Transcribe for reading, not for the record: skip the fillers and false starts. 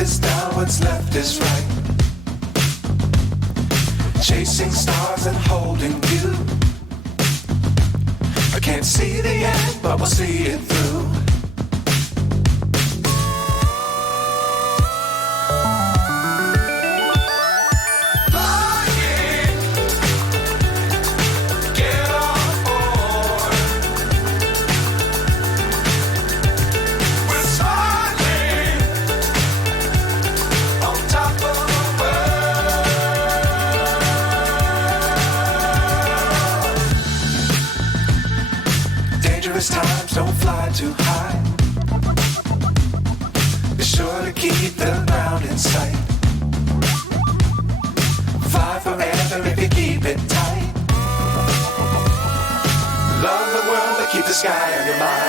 is down, what's left is right. Chasing stars and holding you. I can't see the end, but we'll see it through. Times don't fly too high. Be sure to keep the ground in sight. Fly forever if you keep it tight. Love the world, but keep the sky on your mind.